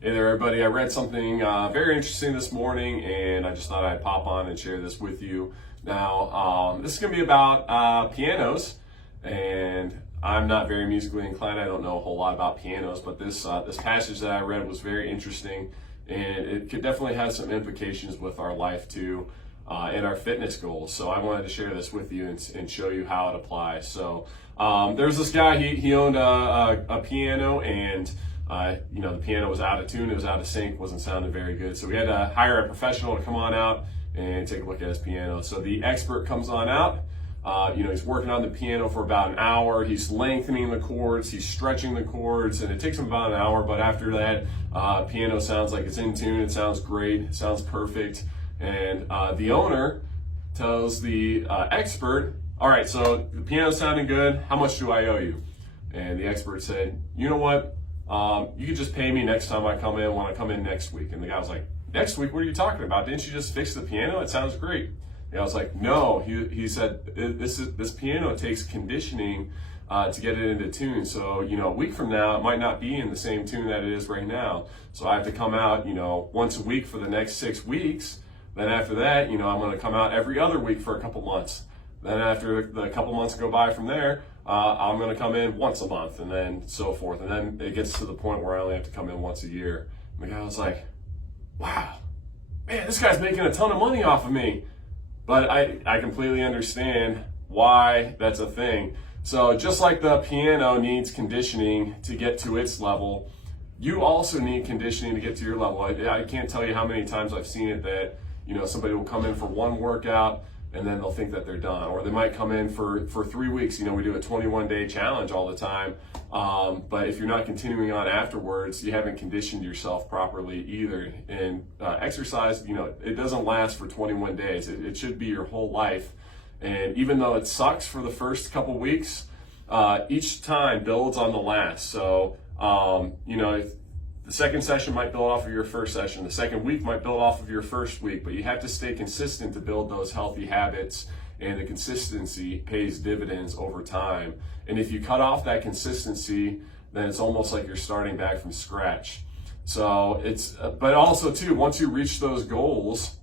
Hey there, everybody. I read something very interesting this morning, and I just thought I'd pop on and share this with you. Now, this is going to be about pianos, and I'm not very musically inclined. I don't know a whole lot about pianos, but this passage that I read was very interesting, and it could definitely have some implications with our life too, and our fitness goals. So I wanted to share this with you and show you how it applies. So there's this guy. He owned a piano, and the piano was out of tune, it was out of sync, wasn't sounding very good. So we had to hire a professional to come on out and take a look at his piano. So the expert comes on out. He's working on the piano for about an hour. He's lengthening the chords, he's stretching the chords, and it takes him about an hour. But after that, piano sounds like it's in tune. It sounds great. It sounds perfect. And the owner tells the expert, "All right, so the piano's sounding good. How much do I owe you?" And the expert said, "You know what? You could just pay me next time I come in when I come in next week." And the guy was like, "Next week? What are you talking about? Didn't you just fix the piano? It sounds great." And I was like, "No." He said, this piano takes conditioning to get it into tune. So, a week from now, it might not be in the same tune that it is right now. So I have to come out, once a week for the next 6 weeks. Then after that, I'm going to come out every other week for a couple months. Then after the couple months go by from there, I'm going to come in once a month, and then so forth. And then it gets to the point where I only have to come in once a year. And the guy was like, "Wow, man, this guy's making a ton of money off of me." But I completely understand why that's a thing. So just like the piano needs conditioning to get to its level, you also need conditioning to get to your level. I can't tell you how many times I've seen it that, somebody will come in for one workout and then they'll think that they're done. Or they might come in for 3 weeks. We do a 21-day challenge all the time. But if you're not continuing on afterwards, you haven't conditioned yourself properly either. And exercise, it doesn't last for 21 days. It should be your whole life. And even though it sucks for the first couple weeks, each time builds on the last. So, the second session might build off of your first session. The second week might build off of your first week, but you have to stay consistent to build those healthy habits, and the consistency pays dividends over time. And if you cut off that consistency, then it's almost like you're starting back from scratch. So but also too, once you reach those goals,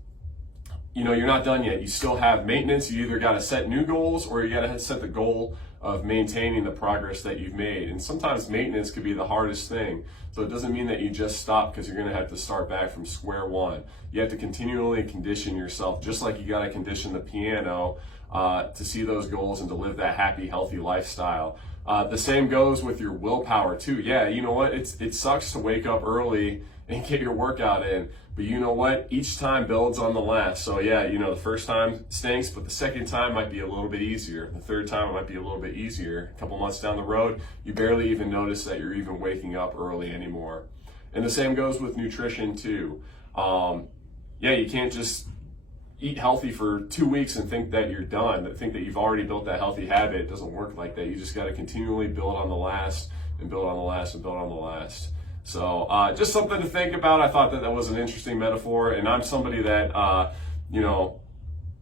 you're not done yet. You still have maintenance. You either got to set new goals, or you got to set the goal of maintaining the progress that you've made. And sometimes maintenance could be the hardest thing. So it doesn't mean that you just stop, because you're going to have to start back from square one. You have to continually condition yourself, just like you got to condition the piano to see those goals and to live that happy, healthy lifestyle. The same goes with your willpower too. Yeah, you know what? It sucks to wake up early and get your workout in, but you know what? Each time builds on the last. So yeah, the first time stinks, but the second time might be a little bit easier. The third time it might be a little bit easier. A couple months down the road, you barely even notice that you're even waking up early anymore. And the same goes with nutrition too. You can't just eat healthy for 2 weeks and think that you're done, think that you've already built that healthy habit. It doesn't work like that. You just got to continually build on the last, and build on the last, and build on the last. So just something to think about. I thought that was an interesting metaphor, and I'm somebody that,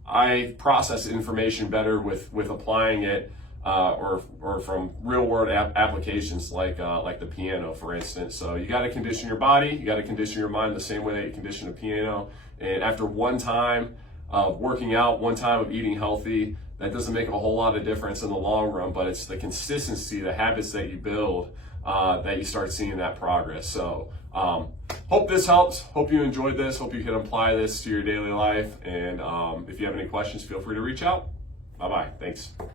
I process information better with applying it, or from real world applications like the piano, for instance. So you got to condition your body, you got to condition your mind the same way that you condition a piano. And after one time of working out, one time of eating healthy, that doesn't make a whole lot of difference in the long run, but it's the consistency, the habits that you build, that you start seeing that progress. So hope this helps. Hope you enjoyed this. Hope you can apply this to your daily life. And if you have any questions, feel free to reach out. Bye-bye. Thanks.